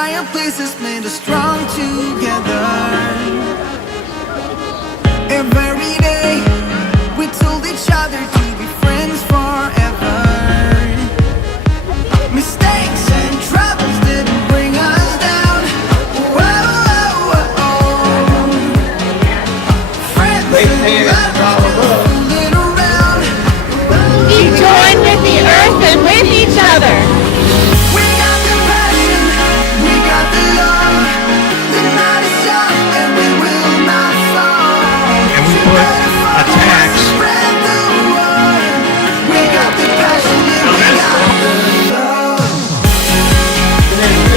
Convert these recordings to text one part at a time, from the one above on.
fireplaces made us strong together. Every day we told each other to be friends forever. Mistakes and troubles didn't bring us down. Whoa, whoa, whoa. Friends and lovers fooling around. We join with the earth and with each other. We got the passion, we got the love. The night is young and we will not fall. And we put a tax. Spread the word. We got the passion and we got the love.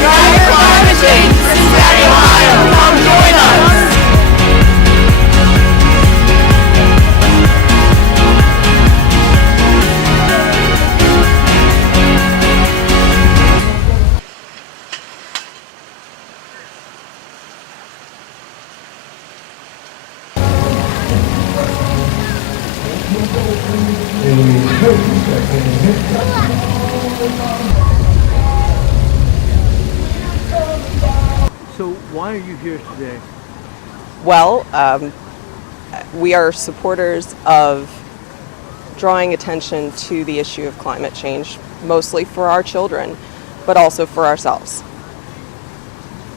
Drive for climate change, Cincinnati, Ohio. Come join us. So why are you here today? Well, we are supporters of drawing attention to the issue of climate change, mostly for our children, but also for ourselves.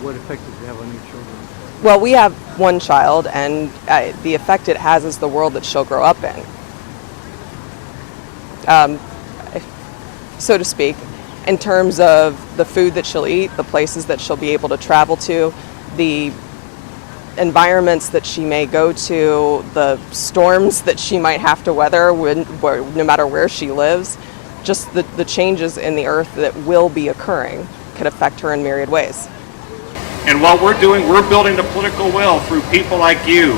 What effect does it have on your children? Well, we have one child, and the effect it has is the world that she'll grow up in, so to speak, in terms of the food that she'll eat, the places that she'll be able to travel to, the environments that she may go to, the storms that she might have to weather no matter where she lives. Just the changes in the earth that will be occurring could affect her in myriad ways. And what we're doing, we're building the political will through people like you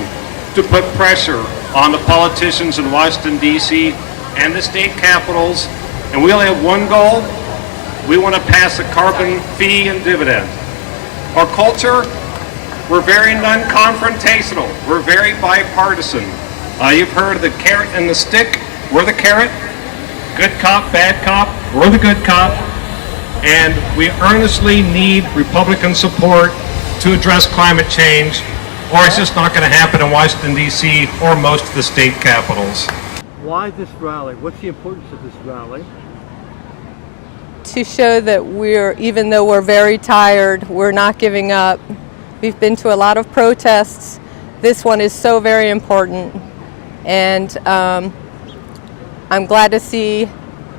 to put pressure on the politicians in Washington, D.C. and the state capitals. And we only have one goal. We want to pass a carbon fee and dividend. Our culture, we're very non-confrontational. We're very bipartisan. You've heard of the carrot and the stick. We're the carrot. Good cop, bad cop. We're the good cop. And we earnestly need Republican support to address climate change, or it's just not going to happen in Washington, D.C. or most of the state capitals. Why this rally? What's the importance of this rally? To show that even though we're very tired, we're not giving up. We've been to a lot of protests. This one is so very important. And I'm glad to see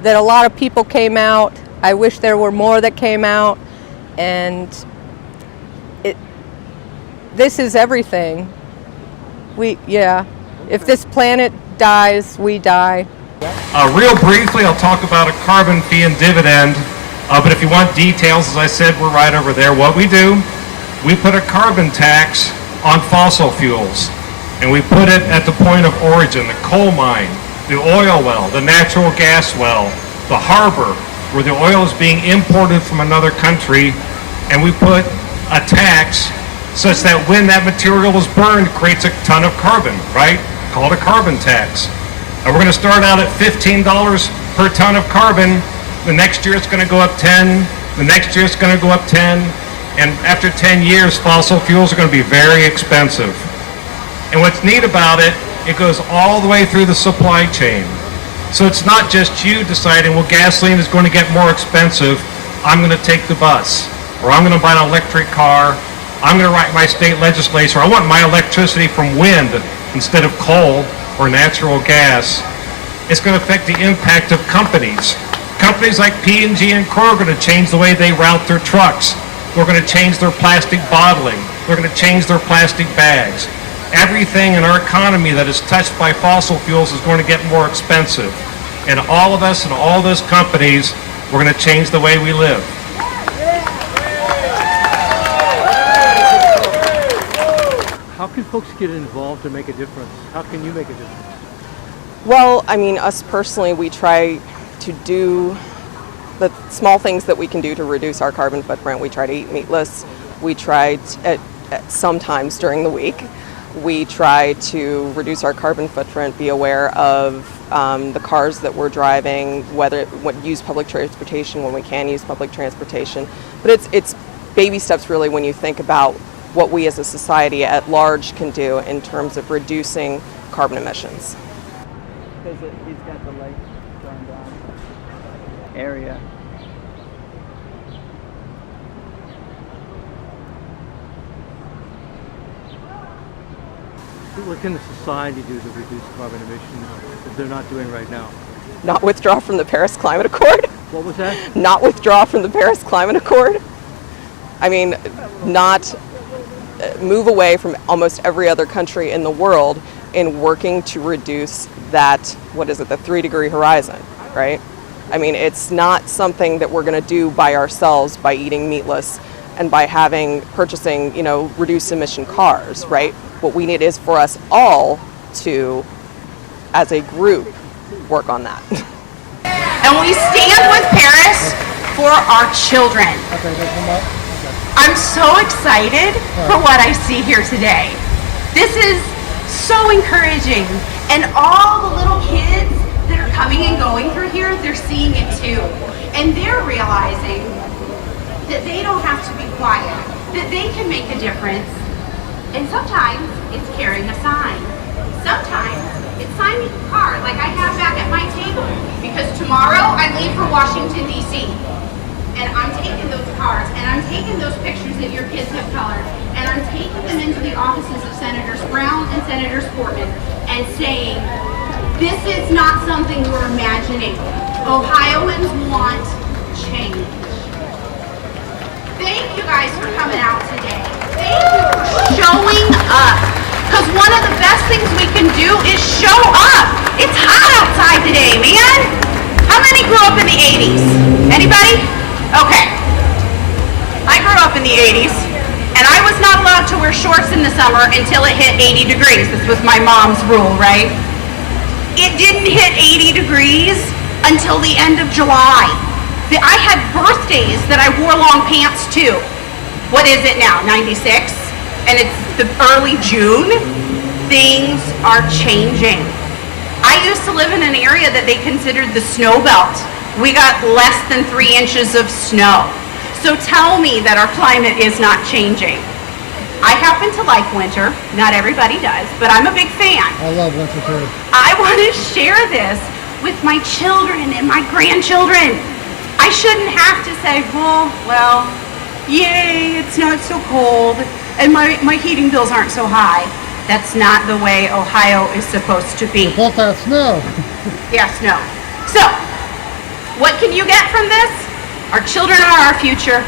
that a lot of people came out. I wish there were more that came out. And this is everything. If this planet dies, we die. Real briefly, I'll talk about a carbon fee and dividend, but if you want details, as I said, we're right over there. What we do, we put a carbon tax on fossil fuels, and we put it at the point of origin, the coal mine, the oil well, the natural gas well, the harbor, where the oil is being imported from another country, and we put a tax such that when that material is burned, it creates a ton of carbon, right? Called a carbon tax. And we're going to start out at $15 per ton of carbon. The next year it's going to go up 10. The next year it's going to go up 10. And after 10 years, fossil fuels are going to be very expensive. And what's neat about it, it goes all the way through the supply chain. So it's not just you deciding, well, gasoline is going to get more expensive. I'm going to take the bus. Or I'm going to buy an electric car. I'm going to write my state legislature. I want my electricity from wind instead of coal or natural gas. It's going to affect the impact of companies. Companies like P&G and Kroger are going to change the way they route their trucks. They're going to change their plastic bottling. They're going to change their plastic bags. Everything in our economy that is touched by fossil fuels is going to get more expensive. And all of us and all those companies, we're going to change the way we live. How can folks get involved to make a difference? How can you make a difference? Well, I mean, us personally, we try to do the small things that we can do to reduce our carbon footprint. We try to eat meatless. We try sometimes during the week. We try to reduce our carbon footprint, be aware of the cars that we're driving, use public transportation when we can use public transportation. But it's baby steps really when you think about what we as a society at large can do in terms of reducing carbon emissions. Because he's got the light turned on area. What can the society do to reduce carbon emissions that they're not doing right now? Not withdraw from the Paris Climate Accord? What was that? Not withdraw from the Paris Climate Accord? I mean, not move away from almost every other country in the world in working to reduce that, what is it, the 3-degree horizon, right? I mean, it's not something that we're going to do by ourselves by eating meatless and by purchasing, reduced emission cars, right? What we need is for us all to, as a group, work on that. And we stand with Paris for our children. I'm so excited for what I see here today. This is so encouraging. And all the little kids that are coming and going through here, they're seeing it too. And they're realizing that they don't have to be quiet, that they can make a difference. And sometimes it's carrying a sign. Sometimes it's signing a card like I have back at my table. Because tomorrow I leave for Washington, D.C. And I'm taking those cards and I'm taking those pictures that your kids have colored and I'm taking them into the offices of Senators Brown and Senator Sportman and saying, this is not something we're imagining. Ohioans want change. Thank you guys for coming out today. Thank you for showing up. Because one of the best things we can do is show up. It's hot outside today, man. How many grew up in the 80s? Anybody? Okay. I grew up in the 80s, and I was not allowed to wear shorts in the summer until it hit 80 degrees. This was my mom's rule, right? It didn't hit 80 degrees until the end of July. I had birthdays that I wore long pants too. What is it now, 96? And it's the early June. Things are changing. I used to live in an area that they considered the snow belt. We got less than 3 inches of snow. So tell me that our climate is not changing. I happen to like winter. Not everybody does, but I'm a big fan. I love winter too. I want to share this with my children and my grandchildren. I shouldn't have to say, well, yay, it's not so cold, and my heating bills aren't so high. That's not the way Ohio is supposed to be. Without that snow. Yes, no. So, what can you get from this? Our children are our future.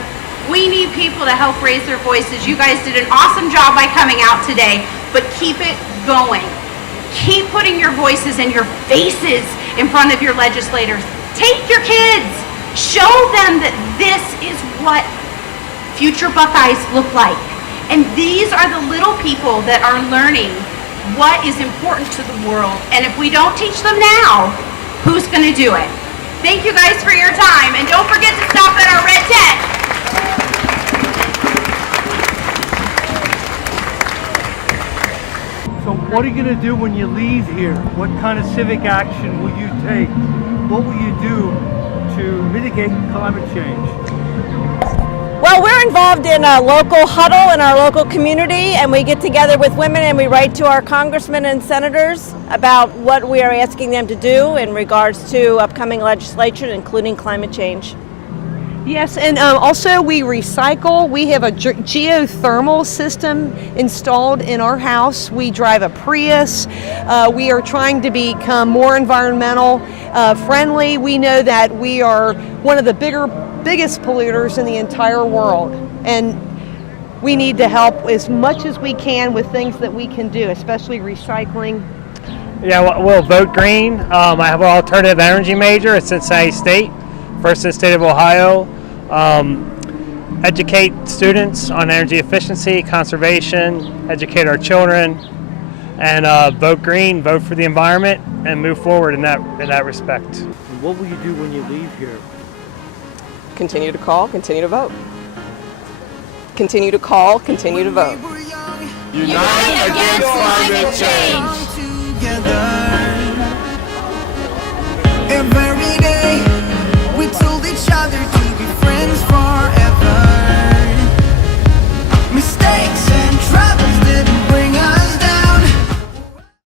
We need people to help raise their voices. You guys did an awesome job by coming out today, but keep it going. Keep putting your voices and your faces in front of your legislators. Take your kids. Show them that this is what future Buckeyes look like. And these are the little people that are learning what is important to the world. And if we don't teach them now, who's going to do it? Thank you guys for your time. And don't forget to stop at our red tent. So what are you going to do when you leave here? What kind of civic action will you take? What will you do to mitigate climate change? Well, we're involved in a local huddle in our local community, and we get together with women and we write to our congressmen and senators about what we are asking them to do in regards to upcoming legislation, including climate change. Yes, and also we recycle. We have a geothermal system installed in our house. We drive a Prius. We are trying to become more environmental friendly. We know that we are one of the biggest polluters in the entire world, and we need to help as much as we can with things that we can do, especially recycling. Yeah, we'll vote green. I have an alternative energy major at Cincinnati State, first in the state of Ohio. Educate students on energy efficiency, conservation, educate our children, and vote green, vote for the environment, and move forward in that respect. And what will you do when you leave here? Continue to call, continue to vote. Continue to call, continue to vote. Unite against climate change. Together. Every day we told each other to